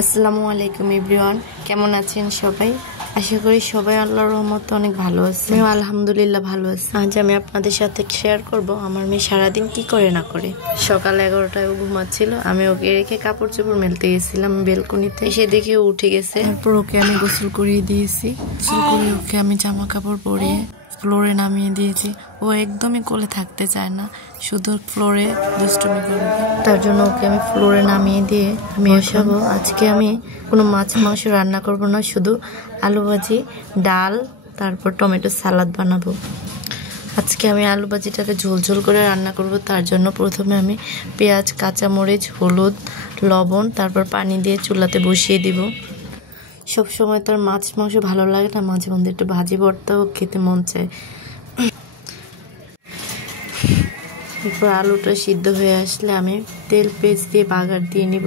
আসসালামু আলাইকুম এভরিওয়ান, কেমন আছেন সবাই? আশা করি সবাই আল্লাহর রহমতে অনেক ভালো আছে। আমিও আলহামদুলিল্লাহ ভালো আছি। আজ আমি আপনাদের সাথে শেয়ার করব আমার মেয়ে সারাদিন কি করে না করে। সকাল 11টায় ও ঘুমাচ্ছিল, আমি ওকে রেখে কাপড় চোপড় মেলতে গেছিলাম বেলকনিতে। এসে দেখে ও উঠে গেছে। তারপর ওকে আমি গোসল করিয়ে দিয়েছি। গোসল করে ওকে আমি জামা কাপড় পরিয়ে ফ্লোরে নামিয়ে দিয়েছি। ও একদমই কোলে থাকতে চায় না, শুধু ফ্লোরে দুষ্টুমি করবে। তার জন্য ওকে আমি ফ্লোরে নামিয়ে দিয়ে আমি বসাবো। আজকে আমি কোনো মাছ মাংস রান্না করব না, শুধু আলু ভাজি, ডাল, তারপর টমেটো সালাদ বানাবো। আজকে আমি আলু ভাজিটাকে ঝোল ঝোল করে রান্না করব। তার জন্য প্রথমে আমি পেঁয়াজ, কাঁচামরিচ, হলুদ, লবণ, তারপর পানি দিয়ে চুলাতে বসিয়ে দিব। সব সময় তো আর মাছ মাংস ভালো লাগে না, মাঝে মধ্যে একটু ভাজি ভর্তাও খেতে মন চায়। এরপর আলুটা সিদ্ধ হয়ে আসলে আমি তেল পেঁয়াজ দিয়ে বাগার দিয়ে নিব।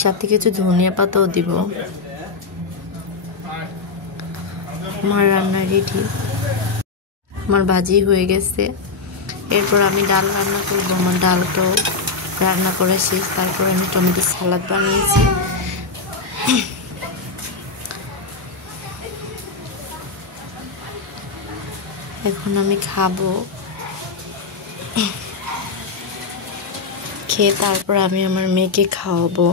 সাথে কিছু ধনিয়া পাতাও দিব। আমার রান্না রেডি, আমার ভাজি হয়ে গেছে। এরপর আমি ডাল রান্না করবো। আমার ডালটাও রান্না করে শেষ। তারপর আমি টমেটো সালাদ বানিয়েছি। এখন আমি খাবো। খেয়ে তারপর আমি আমার মেয়েকে খাওয়াবো।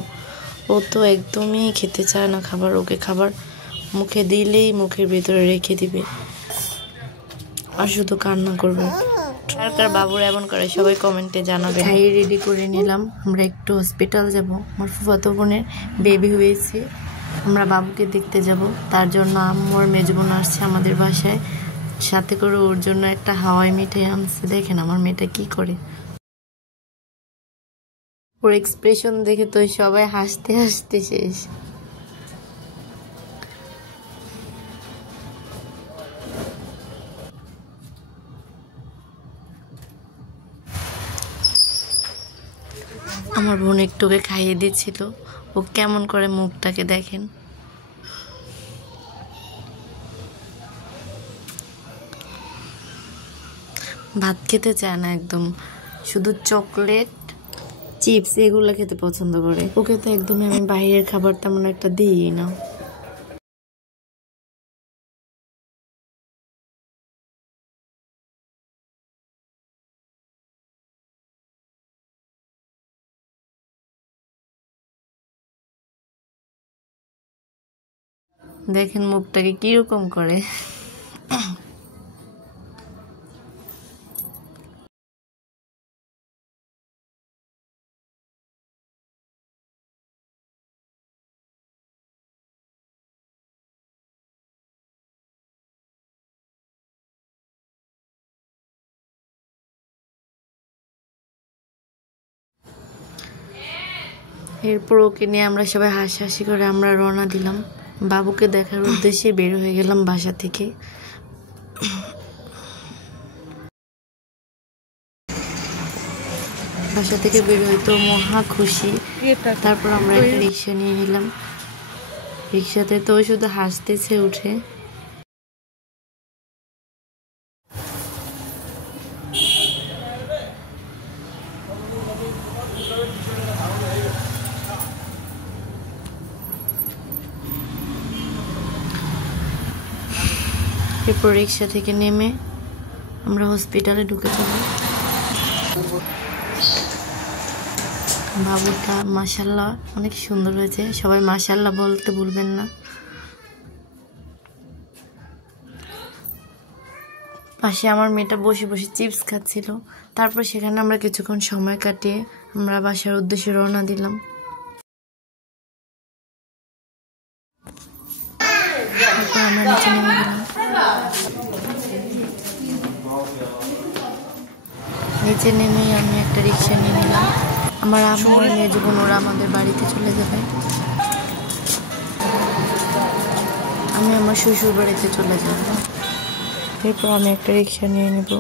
ও তো একদমই খেতে চায় না খাবার। ওকে খাবার মুখে দিলেই মুখের ভিতরে রেখে দিবে আর শুধু কান্না করবে। কার বাবুর এমন করে সবাই কমেন্টে জানাবে। খাইয়ে রেডি করে নিলাম। আমরা একটু হসপিটাল যাব। আমার ফুফাতো বোনের বেবি হয়েছে, আমরা বাবুকে দেখতে যাব। তার জন্য আম্মু আর মেজো বোন আসছে আমাদের বাসায়। সাথে করে ওর জন্য একটা হাওয়াই মিঠাই আনছে। দেখেন আমার মেয়েটা কি করে। ওর এক্সপ্রেশন দেখে তো সবাই হাসতে হাসতে শেষ। আমার বোন একটুকে খাইয়ে দিচ্ছিল। ও কেমন করে মুখটাকে দেখেন। ভাত খেতে চায় না একদম, শুধু চকলেট, চিপস এগুলো খেতে পছন্দ করে। ওকে তো একদমই আমি বাইরের খাবার তেমন একটা দিই না। দেখেন মুখটাকে কিরকম করে। এরপর ওকে নিয়ে আমরা সবাই হাসাহাসি করে আমরা রওনা দিলাম। বাবুকে দেখার উদ্দেশ্যে বের হয়ে গেলাম বাসা থেকে। বাসা থেকে বের হয়ে তো মহা খুশি। তারপর আমরা একটা রিক্সা নিয়ে নিলাম। রিক্সাতে তো শুধু হাসতেছে উঠে। এরপর রিক্সা থেকে নেমে আমরা হসপিটালে ঢুকে যাব। বাবুটা মাশাআল্লাহ অনেক সুন্দর হয়েছে, সবাই মাশাআল্লাহ বলতে ভুলবেন না। পাশে আমার মেয়েটা বসে বসে চিপস খাচ্ছিল। তারপর সেখানে আমরা কিছুক্ষণ সময় কাটিয়ে আমরা বাসার উদ্দেশ্যে রওনা দিলাম। তারপর আমরা নিচে নেমে গেলাম। নিচে নেমেই আমি একটা রিক্সা নিয়ে নিলাম। আমার আম্মু আর মেজো বোন ওরা আমাদের বাড়িতে চলে যাবে। আমি আমার শ্বশুর বাড়িতে চলে যাব। এরপর আমি একটা রিক্সা নিয়ে নেব।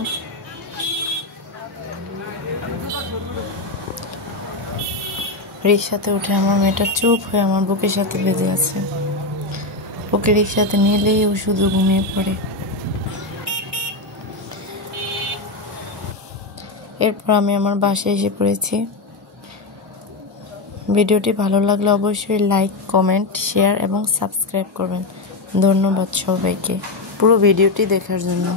রিক্সাতে উঠে আমার মেয়েটা চুপ হয়ে আমার বুকের সাথে বেঁধে আছে। ওকে রিক্সাতে নিলেই ও শুধু ঘুমিয়ে পড়ে। এরপর আমি আমার বাসায় এসে পড়েছি। ভিডিওটি ভালো লাগলে অবশ্যই লাইক, কমেন্ট, শেয়ার এবং সাবস্ক্রাইব করবেন। ধন্যবাদ সবাইকে পুরো ভিডিওটি দেখার জন্য।